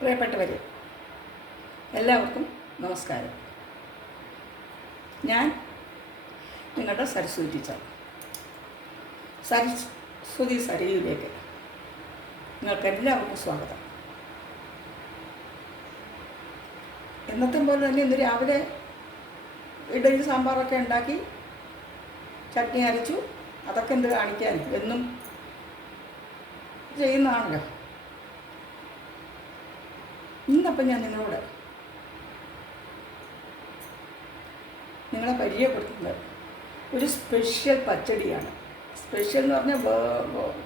പ്രിയപ്പെട്ടവരെ എല്ലാവർക്കും നമസ്കാരം. ഞാൻ നിങ്ങളുടെ സരസ്വതി ടീച്ചർ സരസ്വതി സരയിലേക്ക് നിങ്ങൾക്ക് എല്ലാവർക്കും സ്വാഗതം. എന്നത്തെ പോലെ തന്നെ ഇന്ന് രാവിലെ ഇഡലി സാമ്പാറൊക്കെ ഉണ്ടാക്കി ചട്നി അരച്ചു. അതൊക്കെ എന്ത് കാണിക്കാൻ എന്നും ചെയ്യുന്നതാണല്ലോ. ഇന്നപ്പം ഞാൻ നിങ്ങളോട് നിങ്ങളെ പരിചയപ്പെടുത്തുന്നത് ഒരു സ്പെഷ്യൽ പച്ചടിയാണ്. സ്പെഷ്യൽ എന്ന് പറഞ്ഞാൽ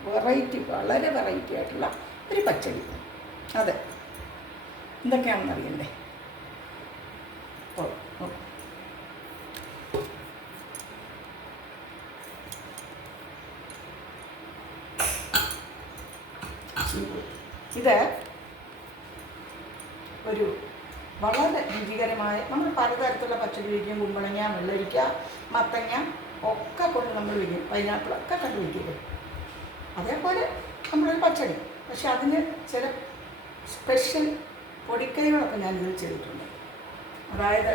വെറൈറ്റി വളരെ വെറൈറ്റി ആയിട്ടുള്ള ഒരു പച്ചടി. അതെ. എന്തൊക്കെയാണെന്ന് അറിയണ്ടേ? ഇത് ഒരു വളരെ രുചികരമായ നമ്മൾ പലതരത്തിലുള്ള പച്ചടി വയ്ക്കും കുമ്പളങ്ങ വെള്ളരിക്ക മത്തങ്ങ ഒക്കെ കൊണ്ട് നമ്മൾ വയ്ക്കും പൈനാപ്പിൾ ഒക്കെ കണ്ട് വയ്ക്കില്ലേ അതേപോലെ നമ്മളൊരു പച്ചടി. പക്ഷെ അതിന് ചില സ്പെഷ്യൽ പൊടിക്കൈകളൊക്കെ ഞാൻ ഇതിൽ ചെയ്തിട്ടുണ്ട്. അതായത്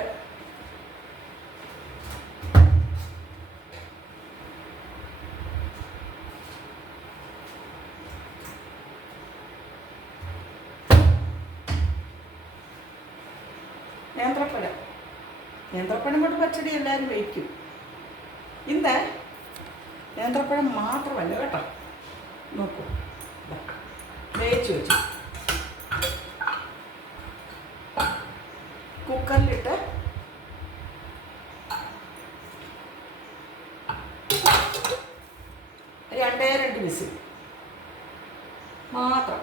നേന്ത്രപ്പഴം കൊണ്ട് പച്ചടി എല്ലാവരും വയ്ക്കും. ഇന്ന് നേന്ത്രപ്പഴം മാത്രമല്ല കേട്ടോ. നോക്കൂ. വേവിച്ച് വെച്ചു. കുക്കറിലിട്ട് രണ്ടേ രണ്ട് വിസിൽ മാത്രം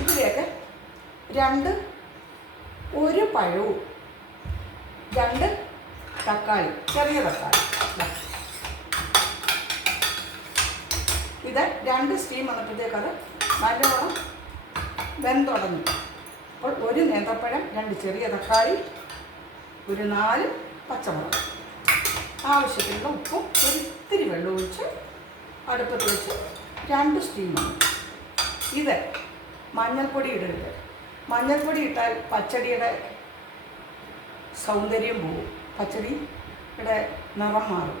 ഇതിലേക്ക് രണ്ട് ഒരു പഴവും രണ്ട് തക്കാളി ചെറിയ തക്കാളി. ഇത് രണ്ട് സ്റ്റീം വന്നപ്പോഴത്തേക്ക് അത് നല്ലോണം വെന്തുടങ്ങി അപ്പോൾ ഒരു നേന്ത്രപ്പഴം രണ്ട് ചെറിയ തക്കാളി ഒരു നാല് പച്ചമുളക്. ആവശ്യത്തിനുള്ള ഉപ്പും ഒരിത്തിരി വെള്ളം ഒഴിച്ച് അടുപ്പത്ത് വെച്ച് രണ്ട് സ്റ്റീം വന്നു ഇത് മഞ്ഞൾപ്പൊടി ഇടരുത്. മഞ്ഞൾപ്പൊടി ഇട്ടാൽ പച്ചടിയുടെ സൗന്ദര്യം പോവും. പച്ചടിയുടെ നിറം മാറും.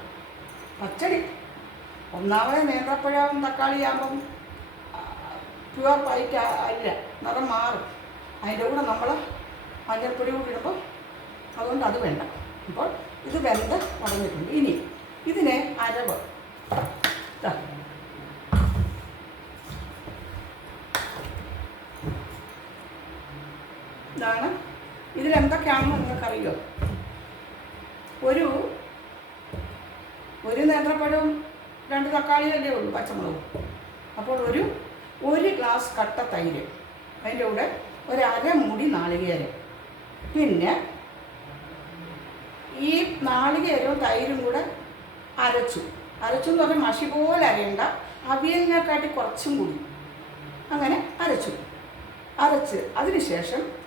പച്ചടി. ഒന്നാമത് നേന്ത്രപ്പഴവും തക്കാളിയാകുമ്പം പ്യുവർ വൈറ്റ് അല്ല നിറം മാറും. അതിന്റെ കൂടെ നമ്മൾ മഞ്ഞൾപ്പൊടി കൂടി ഇടുമ്പോൾ അതുകൊണ്ട് അത് വേണ്ട. അപ്പോൾ ഇത് വെന്ത് ഉടഞ്ഞിട്ടുണ്ട്. ഇനി ഇതിനെ അരവ്. ഇതാണ് ഇതിലെന്തൊക്കെയാണെന്ന് നിങ്ങൾക്കറിയോ? ഒരു ഒരു നേന്ത്രപ്പഴവും രണ്ട് തക്കാളിയല്ലേ ഉള്ളൂ പച്ചമുളകും. അപ്പോൾ ഒരു ഒരു ഗ്ലാസ് കട്ട തൈര് അതിന്റെ കൂടെ ഒരു അരമുടി നാളികേരം. പിന്നെ ഈ നാളികേരവും തൈരും കൂടെ അരച്ചു. അരച്ചു എന്ന് പറഞ്ഞാൽ മഷി പോലെ അരയണ്ട അവിയലിനെക്കാട്ടി കുറച്ചും കൂടി. അങ്ങനെ അരച്ചു. അരച്ച് അതിനുശേഷം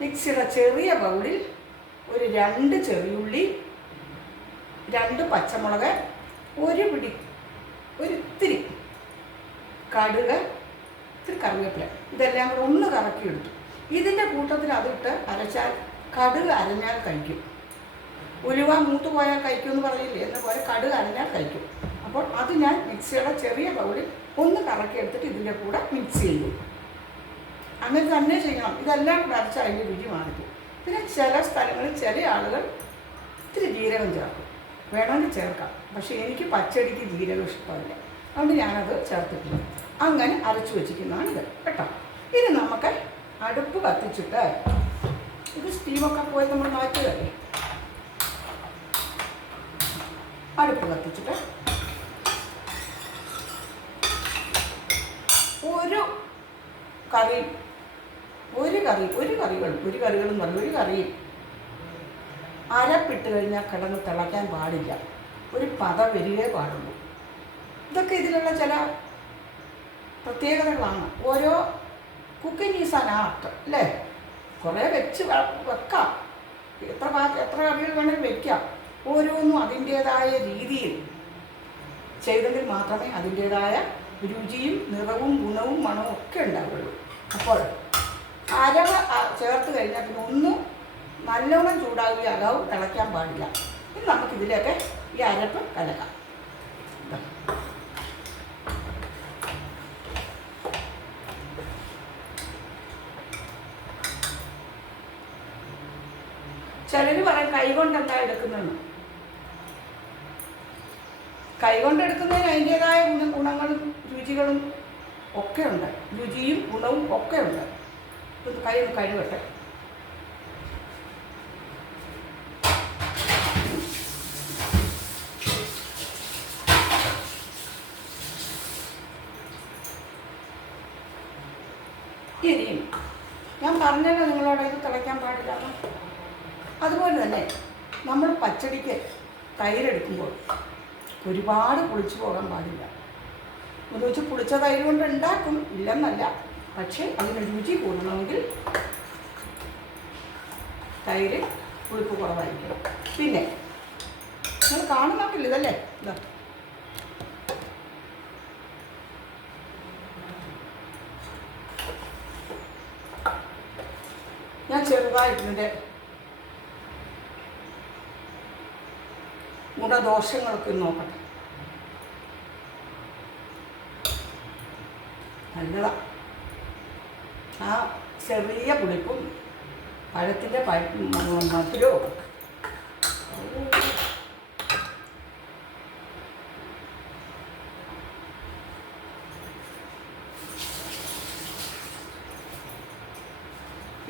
മിക്സിയുടെ ചെറിയ ബൗളിൽ ഒരു രണ്ട് ചെറിയുള്ളി രണ്ട് പച്ചമുളക് ഒരു പിടി ഒരു ഇത്തിരി കടുക് ഇത്തിരി കറിവേപ്പില. ഇതെല്ലാം കൂടെ ഒന്ന് കറക്കി എടുത്തു ഇതിന്റെ കൂട്ടത്തിൽ അതിട്ട് അരച്ചാൽ കടുക് അരഞ്ഞാൽ കഴിക്കും. ഉലുവ മൂത്ത് പോയാൽ കഴിക്കും എന്ന് പറയില്ലേ എന്ന പോലെ കടുക് അരഞ്ഞാൽ കഴിക്കും. അപ്പോൾ അത് ഞാൻ മിക്സിയുടെ ചെറിയ ബൗളിൽ ഒന്ന് കറക്കി എടുത്തിട്ട് ഇതിന്റെ കൂടെ മിക്സ് ചെയ്തു അങ്ങനെ തന്നെ ചെയ്യണം. ഇതെല്ലാം അരച്ചാൽ അതിന്റെ രുചി മാറിക്കും പിന്നെ ചില സ്ഥലങ്ങളിൽ ചില ആളുകൾ ഇത്തിരി ജീരകം ചേർക്കും. വേണമെങ്കിൽ ചേർക്കാം. പക്ഷേ എനിക്ക് പച്ചടിക്ക് ജീരകം ഇഷ്ടമല്ല. അതുകൊണ്ട് ഞാനത് ചേർത്തിട്ടില്ല. അങ്ങനെ അരച്ചു വെച്ചിരിക്കുന്നതാണ് ഇത് കേട്ടോ? ഇനി നമുക്ക് അടുപ്പ് കത്തിച്ചിട്ട് ഇത് സ്റ്റീമൊക്കെ പോയി നമ്മൾ മാറ്റുകയല്ലേ അടുപ്പ് കത്തിച്ചിട്ട് ഒരു കറി ഒരു കറി ഒരു കറികൾ ഒരു കറികളും പറഞ്ഞു ഒരു കറിയും അരപ്പിട്ട് കഴിഞ്ഞാൽ കിടന്ന് തിളയ്ക്കാൻ പാടില്ല. ഒരു പത വരികേ പാടുള്ളൂ. ഇതൊക്കെ ഇതിലുള്ള ചില പ്രത്യേകതകളാണ്. ഓരോ കുക്കിംഗ് ഈസ് ആൻ ആർട്ട് അല്ലേ? കുറേ വെച്ച് വെക്കാം. എത്ര എത്ര കറികൾ വേണമെങ്കിലും വെക്കാം. ഓരോന്നും അതിന്റേതായ രീതിയിൽ ചെയ്തെങ്കിൽ മാത്രമേ അതിന്റേതായ രുചിയും നിറവും ഗുണവും മണവും ഒക്കെ ഉണ്ടാവുള്ളൂ. അപ്പോൾ അരവ ചേർത്ത് കഴിഞ്ഞാൽ പിന്നെ ഒന്നും നല്ലോണം ചൂടാവുകയും അതാവും ഇളക്കാൻ പാടില്ല. ഇനി നമുക്കിതിലേക്ക് ഈ അരപ്പ് കലക്കാം. ചിലര് പറയും കൈകൊണ്ട് എന്താ എടുക്കുന്നതെന്ന്. കൈകൊണ്ട് എടുക്കുന്നതിന് അതിന്റെതായ ഗുണങ്ങളും രുചികളും ഒക്കെ ഉണ്ട്. രുചിയും ഗുണവും ഒക്കെ ഉണ്ട്. കൈ കഴുകട്ടെ. ഞാൻ പറഞ്ഞല്ലോ നിങ്ങളോട് ഇത് തിളയ്ക്കാൻ പാടില്ല അതുപോലെ തന്നെ നമ്മൾ പച്ചടിക്ക് തൈരെടുക്കുമ്പോൾ ഒരുപാട് പുളിച്ചു പോകാൻ പാടില്ല. എന്ന് വെച്ച് പുളിച്ച തൈര് കൊണ്ട് ഉണ്ടാക്കും ഇല്ലെന്നല്ല. പക്ഷേ അതിന് രുചി കൂടണമെങ്കിൽ തൈര് പുളിപ്പ് കുറവായിരിക്കും. പിന്നെ നിങ്ങൾ കാണുന്നൊക്കില്ല ഇതല്ലേ? ഇതാ. ഞാൻ ചെറുതായിട്ടിന്റെ ഗുണദോഷങ്ങളൊക്കെ നോക്കട്ടെ. നല്ലതാ. ആ ചെറിയ പുളിപ്പും പഴത്തിന്റെ പഴ മധുരവും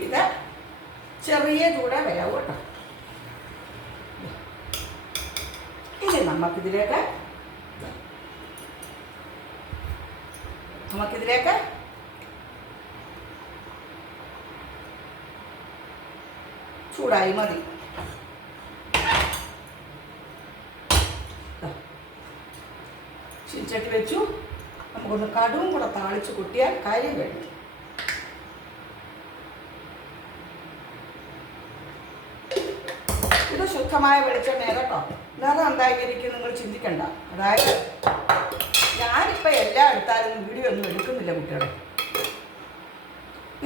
ഇത് ചെറിയ ചൂടേ വരാവൂ കേട്ടോ ഇനി നമുക്കിതിലേക്ക് നമുക്കിതിലേക്ക് ചൂടായി മതി. ചീച്ചട്ടി വെച്ചു. നമുക്കൊന്ന് കടുവും കൂടെ താളിച്ച് കൊട്ടിയാൽ കാര്യം കഴിഞ്ഞു ഇത് ശുദ്ധമായ വെളിച്ചെണ്ണ കേട്ടോ. നിറം എന്തായിരിക്കും നിങ്ങൾ ചിന്തിക്കണ്ട. അതായത് ഞാനിപ്പോൾ എല്ലാ എടുത്താലും വീഡിയോ ഒന്നും എടുക്കുന്നില്ല കുട്ടികളെ.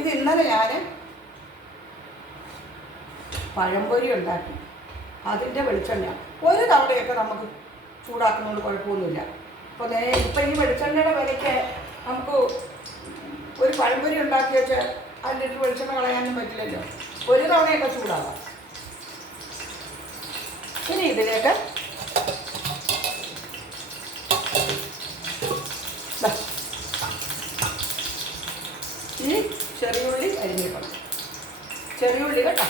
ഇത് ഇന്നലെ ഞാൻ പഴംപൊരി ഉണ്ടാക്കി. അതിന്റെ വെളിച്ചെണ്ണ ഒരു തവണയൊക്കെ നമുക്ക് ചൂടാക്കുന്നതുകൊണ്ട് കുഴപ്പമൊന്നുമില്ല. അപ്പോൾ നേ ഇപ്പം ഈ വെളിച്ചെണ്ണയുടെ വിലയ്ക്ക് നമുക്ക് ഒരു പഴംപൊരി ഉണ്ടാക്കി വെച്ച് അതിന്റെ ഒരു വെളിച്ചെണ്ണ കളയാനും പറ്റില്ലല്ലോ. ഒരു തവണയൊക്കെ ചൂടാവാം. ഇനി ഇതിലേക്ക്. ഈ ചെറിയുള്ളി അരിഞ്ഞിട്ടുണ്ട് ചെറിയുള്ളി കേട്ടോ.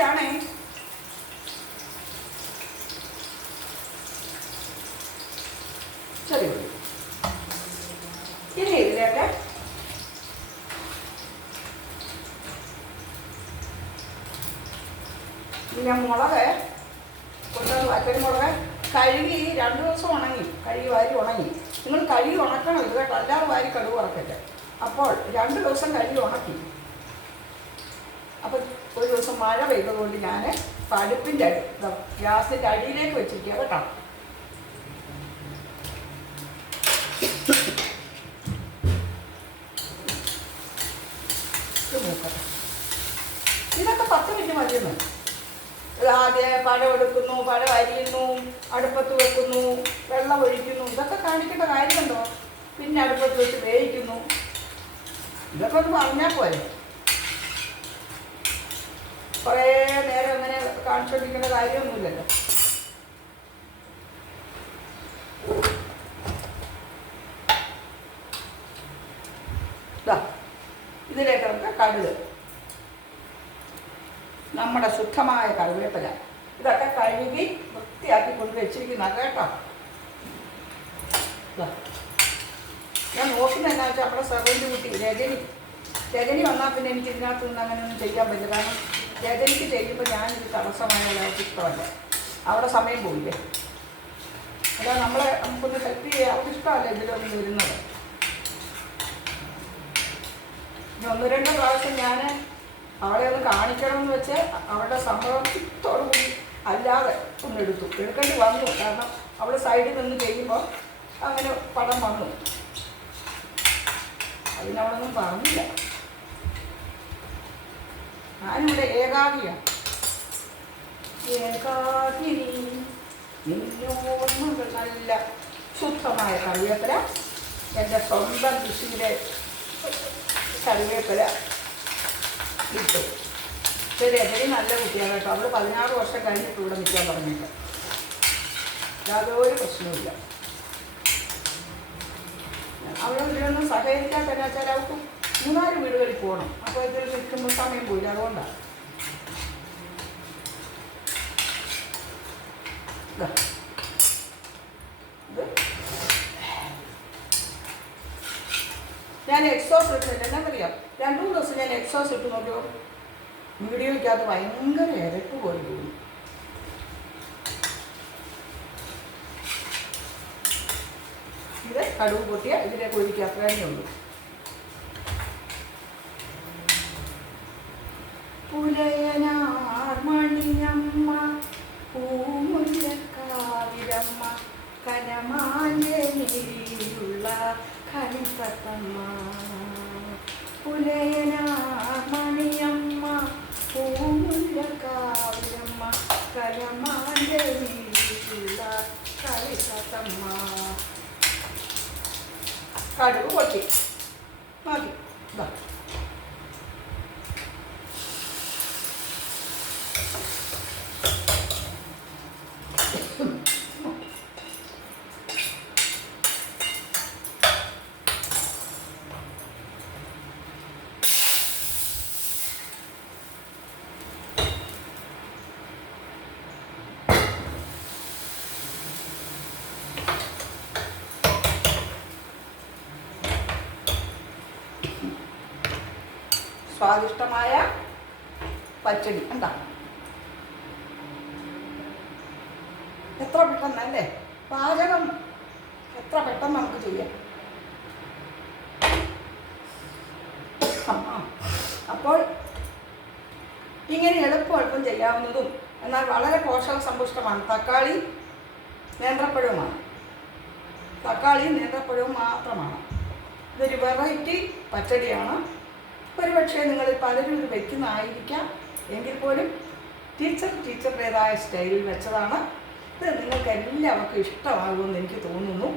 ചെറിയുള്ളിയാണേ ശരി ഇനി ഇതിലേക്ക് പിന്നെ മുളക് കൊണ്ടുവന്ന് വറ്റൽ മുളക് കഴുകി രണ്ട് ദിവസം ഉണങ്ങി. കഴുകി വാരി ഉണങ്ങി. നിങ്ങൾ കഴുകി ഉണക്കണം ഇത് കേട്ടോ. അല്ലാതെ വാരി കടുവ് ഉറക്കട്ടെ അപ്പോൾ രണ്ട് ദിവസം കഴുകി ഉണക്കി. മഴ പെയ്തതുകൊണ്ട് ഞാൻ പഴുപ്പിന്റെ അടി ഗ്യാസിന്റെ അടിയിലേക്ക് വെച്ചിരിക്കുക കേട്ടോ. ഇതൊക്കെ പത്ത് മിനിറ്റ് മതിയെന്ന്? ആദ്യം പഴം എടുക്കുന്നു പഴം അരിയുന്നു അടുപ്പത്ത് വെക്കുന്നു വെള്ളം ഒഴിക്കുന്നു. ഇതൊക്കെ കാണിക്കേണ്ട കാര്യമുണ്ടോ? പിന്നെ അടുപ്പത്ത് വെച്ച് വേവിക്കുന്നു. ഇതൊക്കെ ഒന്ന് പറഞ്ഞാൽ പോരെ. കുറേ നേരം അങ്ങനെ കാണിച്ചുകൊണ്ടിരിക്കേണ്ട കാര്യമൊന്നുമില്ലല്ലോ. ഇതിലേക്ക് നമുക്ക് കടുക്. നമ്മുടെ ശുദ്ധമായ കറിവേപ്പില. ഇതൊക്കെ കഴുകി വൃത്തിയാക്കി കൊണ്ട് വെച്ചിരിക്കുന്ന. കേട്ടോ. ഞാൻ നോക്കുന്നത് എന്താ വെച്ചാൽ നമ്മുടെ സെവന്റെ കുട്ടി രജനി. രജനി വന്നാൽ പിന്നെ എനിക്ക് ഇതിനകത്ത് നിന്ന് അങ്ങനെയൊന്നും ചെയ്യാൻ പറ്റില്ല. കാരണം രജനിക്ക് ചെയ്യുമ്പോൾ ഞാനിത് തടസ്സമായ അവർക്ക് ഇഷ്ടമല്ല അവിടെ സമയം പോയില്ലേ? അതാ നമ്മളെ നമുക്കൊന്ന് ഹെൽപ്പ് ചെയ്യാം. അവർക്ക് ഇഷ്ടമല്ല ഇതിലൊന്നും വരുന്നത്. ഇനി ഒന്ന് രണ്ട് പ്രാവശ്യം ഞാൻ അവളെ ഒന്ന് കാണിക്കണമെന്ന് വെച്ച് അവളുടെ സമ്മതത്തോടു കൂടി അല്ലാതെ ഒന്ന് എടുത്തു. എടുക്കേണ്ടി വന്നു. കാരണം അവൾ സൈഡിൽ നിന്ന് ചെയ്യുമ്പോൾ അങ്ങനെ പടം വന്നു. അതിനവളൊന്നും പറഞ്ഞില്ല. ഞാനിവിടെ ഏകാകിയാണ് ഏകാകിനി. നല്ല ശുദ്ധമായ കറിവേപ്പില. എന്റെ സ്വന്തം കൃഷിയിലെ കറിവേപ്പില ഇട്ടു. പക്ഷേ രജനി നല്ല കുട്ടിയാണ് കേട്ടോ. അവൾ പതിനാറ് വർഷം കഴിഞ്ഞിട്ട് ഇവിടെ നിൽക്കാൻ പറഞ്ഞിട്ട് യാതൊരു പ്രശ്നവുമില്ല. അവൾ ഇതിലൊന്നും സഹകരിക്കാൻ തന്നെ വെച്ചാൽ അവൾക്ക് മൂന്നാൽ വീട് വരെ പോകണം അപ്പോൾ ഇതിൽ നിൽക്കുമ്പോൾ സമയം പോയില്ല അതുകൊണ്ടാണ് ഞാൻ എക്സോസ് ഇട്ടില്ല എന്നറിയാം രണ്ടു മൂന്ന് ദിവസം ഞാൻ എക്സോസ് ഇട്ട് നോക്കിയോ? വീഡിയോയ്ക്കകത്ത് ഭയങ്കര ഇരക്ക് പോലെ തോന്നി ഇത് കടുവ് പൊട്ടിയ ഇതിലേക്ക് ഒഴിക്കുക അത്ര തന്നെ ഉള്ളൂ. കളിപ്പത്തമ്മ കടുക് പൊട്ടി മതി ഇതാ സ്വാദിഷ്ടമായ പച്ചടി. എന്താ എത്ര പെട്ടെന്നല്ലേ? പാചകം എത്ര പെട്ടെന്ന് നമുക്ക് ചെയ്യാം. അപ്പോൾ ഇങ്ങനെ എളുപ്പം എളുപ്പം ചെയ്യാവുന്നതും എന്നാൽ വളരെ പോഷക സമ്പുഷ്ടമാണ്. തക്കാളി നേന്ത്രപ്പഴവുമാണ്. തക്കാളി നേന്ത്രപ്പഴവും മാത്രമാണ്. ഇതൊരു വെറൈറ്റി പച്ചടിയാണ്. ഒരുപക്ഷെ നിങ്ങളിൽ പലരും ഇത് വെക്കുന്നതായിരിക്കാം. എങ്കിൽ പോലും ടീച്ചർ ടീച്ചറുടേതായ സ്റ്റൈലിൽ വെച്ചതാണ്. ഇത് നിങ്ങൾക്ക് എല്ലാവർക്കും ഇഷ്ടമാകുമെന്ന് എനിക്ക് തോന്നുന്നു.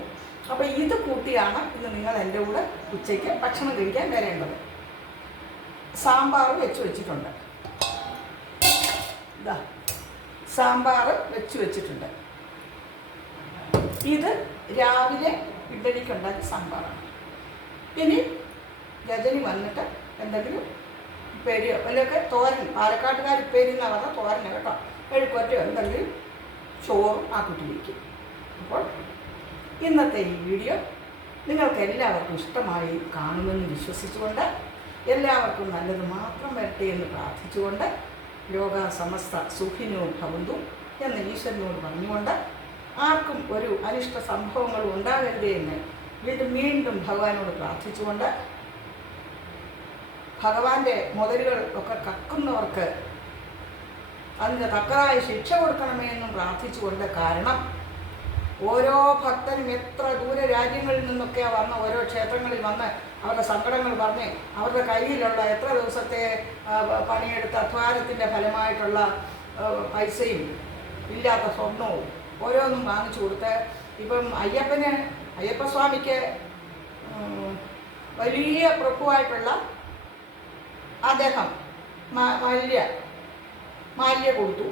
അപ്പോൾ ഇത് കൂട്ടിയാണ് ഇന്ന് നിങ്ങൾ എന്റെ കൂടെ ഉച്ചയ്ക്ക് ഭക്ഷണം കഴിക്കാൻ വരേണ്ടത്. സാമ്പാർ വെച്ച് വെച്ചിട്ടുണ്ട്. ഇതാ സാമ്പാർ വെച്ച് വെച്ചിട്ടുണ്ട്. ഇത് രാവിലെ ഇഡലിക്കുണ്ടാക്കിയ സാമ്പാറാണ്. ഇനി രജനി വന്നിട്ട് എന്തെങ്കിലും ഉപ്പേരിയോ അല്ലെങ്കിൽ തോരൻ. പാലക്കാട്ടുകാർ ഉപ്പേരി എന്ന് പറഞ്ഞാൽ തോരൻ കേട്ടോ. എഴുക്കൊറ്റയോ എന്തെങ്കിലും ചോറും ആ കുട്ടി വയ്ക്കും. അപ്പോൾ ഇന്നത്തെ ഈ വീഡിയോ നിങ്ങൾക്ക് എല്ലാവർക്കും ഇഷ്ടമായി കാണുമെന്ന് വിശ്വസിച്ചുകൊണ്ട് എല്ലാവർക്കും നല്ലത് മാത്രം വരട്ടെ എന്ന് പ്രാർത്ഥിച്ചുകൊണ്ട് ലോക സമസ്ത സുഖിനോ ഭവന്തു എന്ന് ഈശ്വരനോട് പറഞ്ഞുകൊണ്ട് ആർക്കും ഒരു അനിഷ്ട സംഭവങ്ങളും ഉണ്ടാകരുതേ എന്ന് വീണ്ടും വീണ്ടും ഭഗവാനോട് പ്രാർത്ഥിച്ചുകൊണ്ട് ഭഗവാന്റെ മുതലുകൾ ഒക്കെ കക്കുന്നവർക്ക് അതിന് തക്കതായ ശിക്ഷ കൊടുക്കണമേ എന്നും പ്രാർത്ഥിച്ചുകൊണ്ട് കാരണം ഓരോ ഭക്തനും എത്ര ദൂര രാജ്യങ്ങളിൽ നിന്നൊക്കെയാ വന്ന ഓരോ ക്ഷേത്രങ്ങളിൽ വന്ന് അവരുടെ സങ്കടങ്ങൾ പറഞ്ഞ് അവരുടെ കയ്യിലുള്ള എത്ര ദിവസത്തെ പണിയെടുത്ത അധ്വാനത്തിന്റെ ഫലമായിട്ടുള്ള പൈസയും ഇല്ലാത്ത സ്വർണവും ഓരോന്നും വാങ്ങിച്ചു കൊടുത്ത് ഇപ്പം അയ്യപ്പന് അയ്യപ്പസ്വാമിക്ക് വലിയ പ്രഭുവായിട്ടുള്ള അദ്ദേഹം മാല്യ മാല്യ കൊടുത്തു.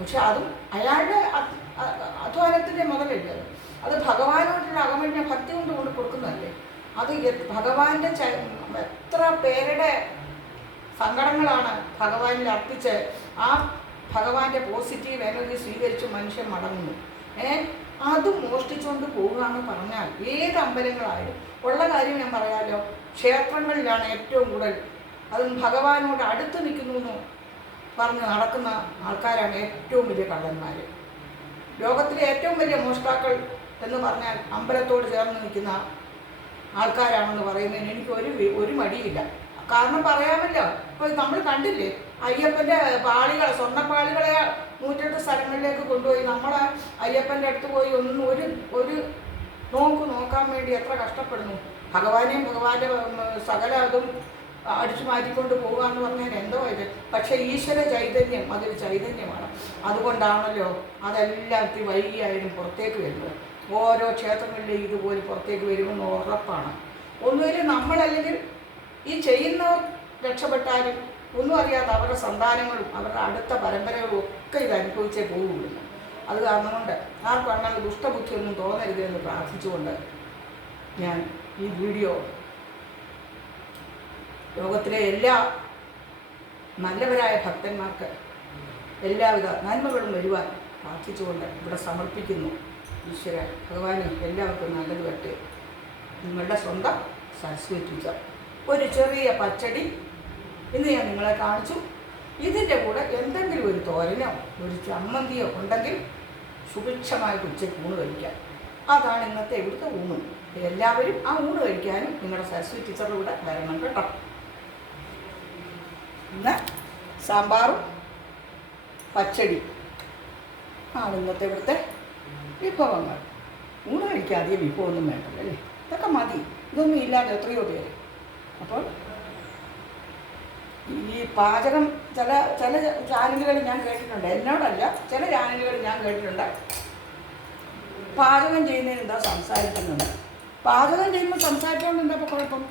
പക്ഷെ അതും അയാളുടെ അധ്വാനത്തിന്റെ മുതലല്ലേ അത്? അത് ഭഗവാനോടുള്ള അകമഴിഞ്ഞ ഭക്തി കൊണ്ട് കൊണ്ട് കൊടുക്കുന്നതല്ലേ? അത് ഭഗവാന്റെ എത്ര പേരുടെ സങ്കടങ്ങളാണ് ഭഗവാനിൽ അർപ്പിച്ച് ആ ഭഗവാന്റെ പോസിറ്റീവ് എനർജി സ്വീകരിച്ച് മനുഷ്യൻ മടങ്ങുന്നു. ഏ? അത് മോഷ്ടിച്ചുകൊണ്ട് പോകുക എന്ന് പറഞ്ഞാൽ ഏത് അമ്പലങ്ങളായാലും ഉള്ള കാര്യം ഞാൻ പറയാമല്ലോ ക്ഷേത്രങ്ങളിലാണ് ഏറ്റവും കൂടുതൽ അതും ഭഗവാനോട് അടുത്ത് നിൽക്കുന്നു എന്ന് പറഞ്ഞ് നടക്കുന്ന ആൾക്കാരാണ് ഏറ്റവും വലിയ കള്ളന്മാർ ലോകത്തിലെ ഏറ്റവും വലിയ മോഷ്ടാക്കൾ എന്ന് പറഞ്ഞാൽ അമ്പലത്തോട് ചേർന്ന് നിൽക്കുന്ന ആൾക്കാരാണെന്ന് പറയുന്നതിന് എനിക്ക് ഒരു ഒരു മടിയില്ല. കാരണം പറയാമല്ലോ ഇപ്പോൾ നമ്മൾ കണ്ടില്ലേ അയ്യപ്പന്റെ പാളികൾ സ്വർണപ്പാളികളെ നൂറ്റെട്ട് സ്ഥലങ്ങളിലേക്ക് കൊണ്ടുപോയി നമ്മളെ അയ്യപ്പന്റെ അടുത്ത് പോയി ഒന്നും ഒരു ഒരു നോക്ക് നോക്കാൻ വേണ്ടി എത്ര കഷ്ടപ്പെടുന്നു. ഭഗവാനെയും ഭഗവാന്റെ സകല അതും അടിച്ചു മാറ്റിക്കൊണ്ട് പോകുക എന്ന് പറഞ്ഞാൽ എന്തോ ഇത്? പക്ഷേ ഈശ്വര ചൈതന്യം അതൊരു ചൈതന്യമാണ്. അതുകൊണ്ടാണല്ലോ അതെല്ലാത്തി വൈകിയായാലും പുറത്തേക്ക് വരുന്നത്. ഓരോ ക്ഷേത്രങ്ങളിലും ഇതുപോലെ പുറത്തേക്ക് വരുമെന്ന് ഉറപ്പാണ്. ഒന്നുമില്ല നമ്മളല്ലെങ്കിൽ ഈ ചെയ്യുന്ന രക്ഷപ്പെട്ടാലും ഒന്നും അറിയാത്ത അവരുടെ സന്താനങ്ങളും അവരുടെ അടുത്ത പരമ്പരകളും ഒക്കെ ഇത് അനുഭവിച്ചേ പോകുള്ളൂ അത് കാരണം കൊണ്ട് ആർക്കും അങ്ങനെ ദുഷ്ടബുദ്ധിയൊന്നും തോന്നരുത് എന്ന് പ്രാർത്ഥിച്ചുകൊണ്ട് ഞാൻ ഈ വീഡിയോ ലോകത്തിലെ എല്ലാ നല്ലവരായ ഭക്തന്മാർക്ക് എല്ലാവിധ നന്മകളും വരുവാൻ പ്രാർത്ഥിച്ചുകൊണ്ട് ഇവിടെ സമർപ്പിക്കുന്നു. ഈശ്വര ഭഗവാനും എല്ലാവർക്കും നല്ലത് വരട്ടെ. നിങ്ങളുടെ സ്വന്തം സരസ്വതി ഒരു ചെറിയ പച്ചടി ഇന്ന് ഞാൻ നിങ്ങളെ കാണിച്ചു. ഇതിന്റെ കൂടെ എന്തെങ്കിലും ഒരു തോരനോ ഒരു ചമ്മന്തിയോ ഉണ്ടെങ്കിൽ സുഭിക്ഷമായിട്ട് ഉച്ചയ്ക്ക് ഊണ് കഴിക്കാം. അതാണ് ഇന്നത്തെ ഇവിടുത്തെ ഊണ്. എല്ലാവരും ആ ഊണ് കഴിക്കാനും നിങ്ങളുടെ സരസ്വതി ടീച്ചറുടെ കൂടെ വരണം കേട്ടോ. ഇന്ന് സാമ്പാറും പച്ചടി ആണ് ഇന്നത്തെ ഇവിടുത്തെ വിഭവങ്ങൾ. ഊണ് കഴിക്കാതെ വിഭവമൊന്നും വേണ്ടല്ലോ? അല്ലേ ഇതൊക്കെ മതി. ഇതൊന്നും ഇല്ലാതെ എത്രയോ പേര്. അപ്പോൾ ഈ പാചകം ചില ചില ചാനലുകൾ ഞാൻ കേട്ടിട്ടുണ്ട്. എന്നോടല്ല ചില ചാനലുകൾ ഞാൻ കേട്ടിട്ടുണ്ട്. പാചകം ചെയ്യുന്നതിന് എന്താ സംസാരിക്കുന്നത്? പാചകം ചെയ്യുമ്പോൾ സംസാരിച്ചുകൊണ്ട് എന്താ ഇപ്പോൾ കുഴപ്പം?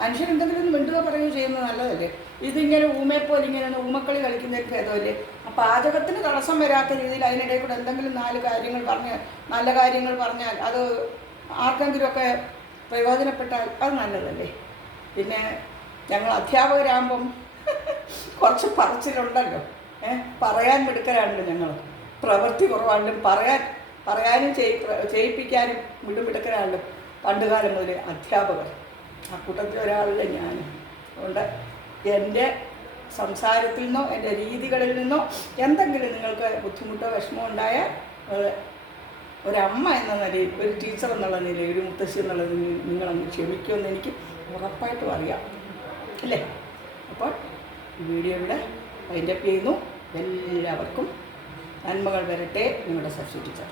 മനുഷ്യൻ എന്തെങ്കിലും മിണ്ടുക പറയുകയോ ചെയ്യുന്നത് നല്ലതല്ലേ? ഇതിങ്ങനെ ഊമയെപ്പോലെ ഇങ്ങനെ ഊമക്കളി ഒരു ഭേദമല്ലേ? ആ പാചകത്തിന് തടസ്സം വരാത്ത രീതിയിൽ അതിനിടയിൽ കൂടെ എന്തെങ്കിലും നാല് കാര്യങ്ങൾ പറഞ്ഞ് നല്ല കാര്യങ്ങൾ പറഞ്ഞാൽ അത് ആർക്കെങ്കിലുമൊക്കെ പ്രയോജനപ്പെട്ടാൽ അത് നല്ലതല്ലേ? പിന്നെ ഞങ്ങൾ അധ്യാപകരാകുമ്പം കുറച്ച് പറച്ചിലുണ്ടല്ലോ. ഏഹ് പറയാൻ മിടുക്കരാണല്ലോ ഞങ്ങൾ. പ്രവൃത്തി കുറവാണെങ്കിലും പറയാൻ പറയാനും ചെയ് ചെയ്യിപ്പിക്കാനും മിടുമിടുക്കരാണല്ലോ പണ്ടുകാലം മുതൽ അധ്യാപകർ. ആ കൂട്ടത്തിൽ ഒരാളല്ലേ ഞാൻ അതുകൊണ്ട് എന്റെ സംസാരത്തിൽ നിന്നോ എന്റെ രീതികളിൽ നിന്നോ എന്തെങ്കിലും നിങ്ങൾക്ക് ബുദ്ധിമുട്ടോ വിഷമമോ ഉണ്ടായാൽ ഒരമ്മ എന്ന നിലയിൽ ഒരു ടീച്ചർ എന്നുള്ള നിലയിൽ ഒരു മുത്തശ്ശി എന്നുള്ള നിലയിൽ നിങ്ങളൊന്ന് ക്ഷമിക്കുമെന്ന് എനിക്ക് ഉറപ്പായിട്ടും അറിയാം. അല്ലേ? അപ്പോൾ വീഡിയോ ഇവിടെ വൈൻഡപ്പ് ചെയ്യുന്നു. എല്ലാവർക്കും നന്മകൾ വരട്ടെ. നിങ്ങളുടെ സബ്സിഡി ടീച്ചർ.